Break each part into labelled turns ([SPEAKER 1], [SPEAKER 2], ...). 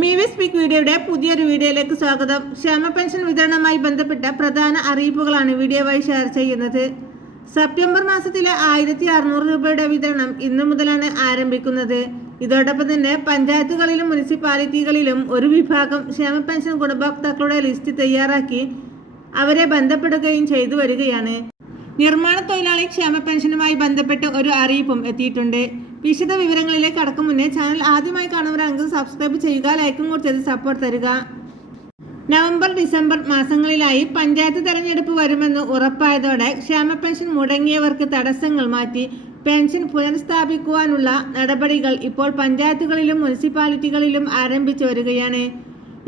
[SPEAKER 1] മീവി speak വീഡിയോയുടെ പുതിയൊരു വീഡിയോയിലേക്ക് സ്വാഗതം. ക്ഷേമ പെൻഷൻ വിതരണവുമായി ബന്ധപ്പെട്ട പ്രധാന അറിയിപ്പുകളാണ് വീഡിയോ വഴി ഷെയർ ചെയ്യുന്നത്. സെപ്റ്റംബർ മാസത്തിലെ ആയിരത്തി അറുന്നൂറ് രൂപയുടെ വിതരണം ഇന്നു മുതലാണ് ആരംഭിക്കുന്നത്. ഇതോടൊപ്പം തന്നെ പഞ്ചായത്തുകളിലും മുനിസിപ്പാലിറ്റികളിലും ഒരു വിഭാഗം ക്ഷേമ പെൻഷൻ ഗുണഭോക്താക്കളുടെ ലിസ്റ്റ് തയ്യാറാക്കി അവരെ ബന്ധപ്പെടുകയും ചെയ്തു വരികയാണ്. നിർമ്മാണ തൊഴിലാളി ക്ഷേമ പെൻഷനുമായി ബന്ധപ്പെട്ട് ഒരു അറിയിപ്പും എത്തിയിട്ടുണ്ട്. വിശദ വിവരങ്ങളിലേക്ക് കടക്കും മുന്നേ ചാനൽ ആദ്യമായി കാണുന്നവരാണെങ്കിൽ സബ്സ്ക്രൈബ് ചെയ്യുക ലൈക്കും കൊടുത്തത് സപ്പോർട്ട് തരിക. നവംബർ ഡിസംബർ മാസങ്ങളിലായി പഞ്ചായത്ത് തെരഞ്ഞെടുപ്പ് വരുമെന്ന് ഉറപ്പായതോടെ ക്ഷേമ പെൻഷൻ മുടങ്ങിയവർക്ക് തടസ്സങ്ങൾ മാറ്റി പെൻഷൻ പുനഃസ്ഥാപിക്കുവാനുള്ള നടപടികൾ ഇപ്പോൾ പഞ്ചായത്തുകളിലും മുനിസിപ്പാലിറ്റികളിലും ആരംഭിച്ചു വരികയാണ്.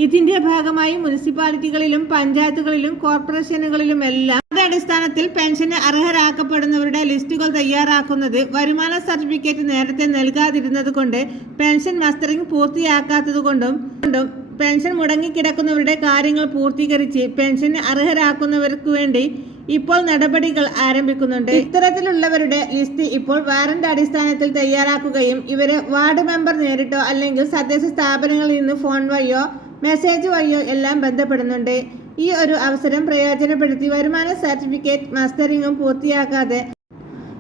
[SPEAKER 1] ഇതിന്റെ ഭാഗമായി മുനിസിപ്പാലിറ്റികളിലും പഞ്ചായത്തുകളിലും കോർപ്പറേഷനുകളിലും എല്ലാം അടിസ്ഥാനത്തിൽ പെൻഷന് അർഹരാക്കപ്പെടുന്നവരുടെ ലിസ്റ്റുകൾ തയ്യാറാക്കുന്നത് വരുമാന സർട്ടിഫിക്കറ്റ് നേരത്തെ നൽകാതിരുന്നത് കൊണ്ട് പെൻഷൻ മസ്റ്ററിംഗ് പൂർത്തിയാക്കാത്തത് കൊണ്ടും കൊണ്ടും പെൻഷൻ മുടങ്ങിക്കിടക്കുന്നവരുടെ കാര്യങ്ങൾ പൂർത്തീകരിച്ച് പെൻഷന് അർഹരാക്കുന്നവർക്ക് വേണ്ടി ഇപ്പോൾ നടപടികൾ ആരംഭിക്കുന്നുണ്ട്. ഇത്തരത്തിലുള്ളവരുടെ ലിസ്റ്റ് ഇപ്പോൾ വാറന്റ് അടിസ്ഥാനത്തിൽ തയ്യാറാക്കുകയും ഇവരെ വാർഡ് മെമ്പർ നേരിട്ടോ അല്ലെങ്കിൽ തദ്ദേശ സ്ഥാപനങ്ങളിൽ നിന്ന് ഫോൺ വഴിയോ മെസ്സേജ് വഴിയോ എല്ലാം ബന്ധപ്പെടുന്നുണ്ട്. ഈ ഒരു അവസരം പ്രയോജനപ്പെടുത്തി വരുമാന സർട്ടിഫിക്കറ്റ് മസ്റ്ററിങ്ങും പൂർത്തിയാക്കാതെ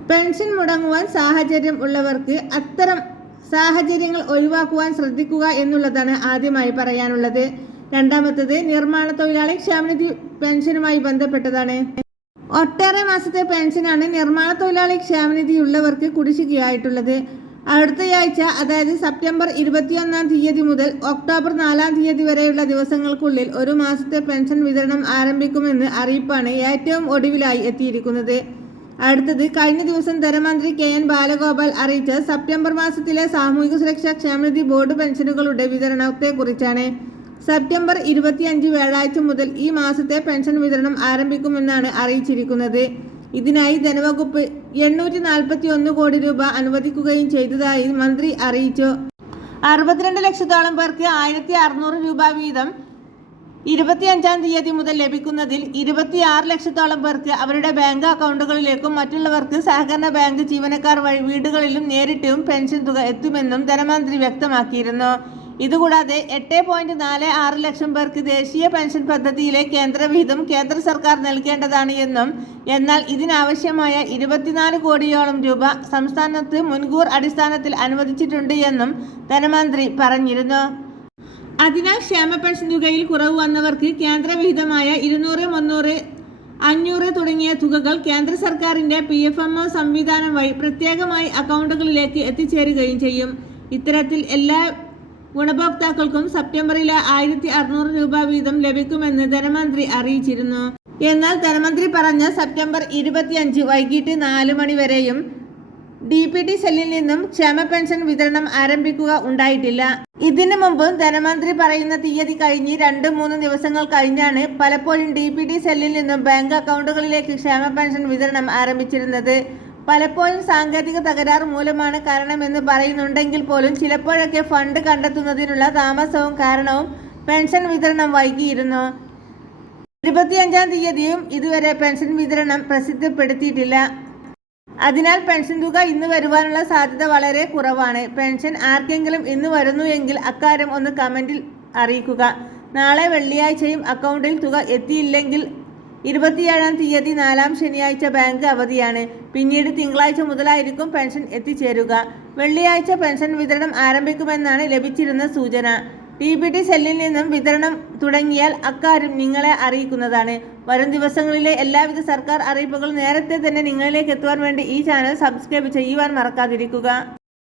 [SPEAKER 1] പെൻഷൻ മുടങ്ങുവാൻ സാഹചര്യം ഉള്ളവർക്ക് അത്തരം സാഹചര്യങ്ങൾ ഒഴിവാക്കുവാൻ ശ്രദ്ധിക്കുക എന്നുള്ളതാണ് ആദ്യമായി പറയാനുള്ളത്. രണ്ടാമത്തത് നിർമ്മാണ തൊഴിലാളി ക്ഷേമനിധി പെൻഷനുമായി ബന്ധപ്പെട്ടതാണ്. ഒട്ടേറെ മാസത്തെ പെൻഷനാണ് നിർമ്മാണ തൊഴിലാളി ക്ഷേമനിധി ഉള്ളവർക്ക് കുടിശ്ശികയായിട്ടുള്ളത്. അടുത്തയാഴ്ച അതായത് സെപ്റ്റംബർ ഇരുപത്തിയൊന്നാം തീയതി മുതൽ ഒക്ടോബർ നാലാം തീയതി വരെയുള്ള ദിവസങ്ങൾക്കുള്ളിൽ ഒരു മാസത്തെ പെൻഷൻ വിതരണം ആരംഭിക്കുമെന്ന് അറിയിപ്പാണ് ഏറ്റവും ഒടുവിലായി എത്തിയിരിക്കുന്നത്. അടുത്തത് കഴിഞ്ഞ ദിവസം ധനമന്ത്രി കെ എൻ ബാലഗോപാൽ അറിയിച്ച സെപ്റ്റംബർ മാസത്തിലെ സാമൂഹിക സുരക്ഷാ ക്ഷേമനിധി ബോർഡ് പെൻഷനുകളുടെ വിതരണത്തെക്കുറിച്ചാണ്. സെപ്റ്റംബർ ഇരുപത്തിയഞ്ച് വ്യാഴാഴ്ച മുതൽ ഈ മാസത്തെ പെൻഷൻ വിതരണം ആരംഭിക്കുമെന്നാണ് അറിയിച്ചിരിക്കുന്നത്. ഇതിനായി ധനവകുപ്പ് എണ്ണൂറ്റി നാൽപ്പത്തി ഒന്ന് കോടി രൂപ അനുവദിക്കുകയും ചെയ്തതായി മന്ത്രി അറിയിച്ചു. അറുപത്തിരണ്ട് ലക്ഷത്തോളം പേർക്ക് ആയിരത്തി അറുന്നൂറ് രൂപ വീതം ഇരുപത്തിയഞ്ചാം തീയതി മുതൽ ലഭിക്കുന്നതിൽ ഇരുപത്തിയാറ് ലക്ഷത്തോളം പേർക്ക് അവരുടെ ബാങ്ക് അക്കൗണ്ടുകളിലേക്കും മറ്റുള്ളവർക്ക് സഹകരണ ബാങ്ക് ജീവനക്കാർ വഴി വീടുകളിലും നേരിട്ടും പെൻഷൻ തുക എത്തുമെന്നും ധനമന്ത്രി വ്യക്തമാക്കിയിരുന്നു. ഇതുകൂടാതെ എട്ട് പോയിന്റ് നാല് ആറ് ലക്ഷം പേർക്ക് ദേശീയ പെൻഷൻ പദ്ധതിയിലെ കേന്ദ്രവിഹിതം കേന്ദ്ര സർക്കാർ നൽകേണ്ടതാണ് എന്നും എന്നാൽ ഇതിനാവശ്യമായ ഇരുപത്തിനാല് കോടിയോളം രൂപ സംസ്ഥാനത്ത് മുൻകൂർ അടിസ്ഥാനത്തിൽ അനുവദിച്ചിട്ടുണ്ട് എന്നും ധനമന്ത്രി പറഞ്ഞിരുന്നു. അതിനാൽ ക്ഷേമ പെൻഷൻ തുകയിൽ കുറവ് വന്നവർക്ക് കേന്ദ്രവിഹിതമായ ഇരുന്നൂറ് മുന്നൂറ് അഞ്ഞൂറ് തുടങ്ങിയ തുകകൾ കേന്ദ്ര സർക്കാരിന്റെ പി എഫ് എം ഒ സംവിധാനം വഴി പ്രത്യേകമായി അക്കൗണ്ടുകളിലേക്ക് എത്തിച്ചേരുകയും ചെയ്യും. ഇത്തരത്തിൽ എല്ലാ ഗുണഭോക്താക്കൾക്കും സെപ്റ്റംബറിലെ ആയിരത്തി അറുന്നൂറ് രൂപ വീതം ലഭിക്കുമെന്ന് ധനമന്ത്രി അറിയിച്ചിരുന്നു. എന്നാൽ ധനമന്ത്രി പറഞ്ഞ സെപ്റ്റംബർ ഇരുപത്തിയഞ്ച് വൈകിട്ട് നാല് മണി വരെയും ഡി പി ടി സെല്ലിൽ നിന്നും ക്ഷേമ പെൻഷൻ വിതരണം ആരംഭിക്കുക ഉണ്ടായിട്ടില്ല. ഇതിനു മുമ്പ് ധനമന്ത്രി പറയുന്ന തീയതി കഴിഞ്ഞ് രണ്ട് മൂന്ന് ദിവസങ്ങൾ കഴിഞ്ഞാണ് പലപ്പോഴും ഡി പി ടി സെല്ലിൽ നിന്നും ബാങ്ക് അക്കൗണ്ടുകളിലേക്ക് ക്ഷേമ പെൻഷൻ വിതരണം ആരംഭിച്ചിരുന്നത്. പലപ്പോഴും സാങ്കേതിക തകരാർ മൂലമാണ് കാരണമെന്ന് പറയുന്നുണ്ടെങ്കിൽ പോലും ചിലപ്പോഴൊക്കെ ഫണ്ട് കണ്ടെത്തുന്നതിനുള്ള താമസവും കാരണവും പെൻഷൻ വിതരണം വൈകിയിരുന്നു. ഇരുപത്തിയഞ്ചാം തീയതിയും ഇതുവരെ പെൻഷൻ വിതരണം പ്രസിദ്ധപ്പെടുത്തിയിട്ടില്ല. അതിനാൽ പെൻഷൻ തുക ഇന്ന് വരുവാനുള്ള സാധ്യത വളരെ കുറവാണ്. പെൻഷൻ ആർക്കെങ്കിലും ഇന്ന് വരുന്നു എങ്കിൽ അക്കാര്യം ഒന്ന് കമന്റിൽ അറിയിക്കുക. നാളെ വെള്ളിയാഴ്ചയും അക്കൗണ്ടിൽ തുക എത്തിയില്ലെങ്കിൽ ഇരുപത്തിയേഴാം തീയതി നാലാം ശനിയാഴ്ച ബാങ്ക് അവധിയാണ്. പിന്നീട് തിങ്കളാഴ്ച മുതലായിരിക്കും പെൻഷൻ എത്തിച്ചേരുക. വെള്ളിയാഴ്ച പെൻഷൻ വിതരണം ആരംഭിക്കുമെന്നാണ് ലഭിച്ചിരുന്ന സൂചന. ടി ബി ടി സെല്ലിൽ നിന്നും വിതരണം തുടങ്ങിയാൽ അക്കാര്യം നിങ്ങളെ അറിയിക്കുന്നതാണ്. വരും ദിവസങ്ങളിലെ എല്ലാവിധ സർക്കാർ അറിയിപ്പുകളും നേരത്തെ തന്നെ നിങ്ങളിലേക്ക് എത്തുവാൻ വേണ്ടി ഈ ചാനൽ സബ്സ്ക്രൈബ് ചെയ്യുവാൻ മറക്കാതിരിക്കുക.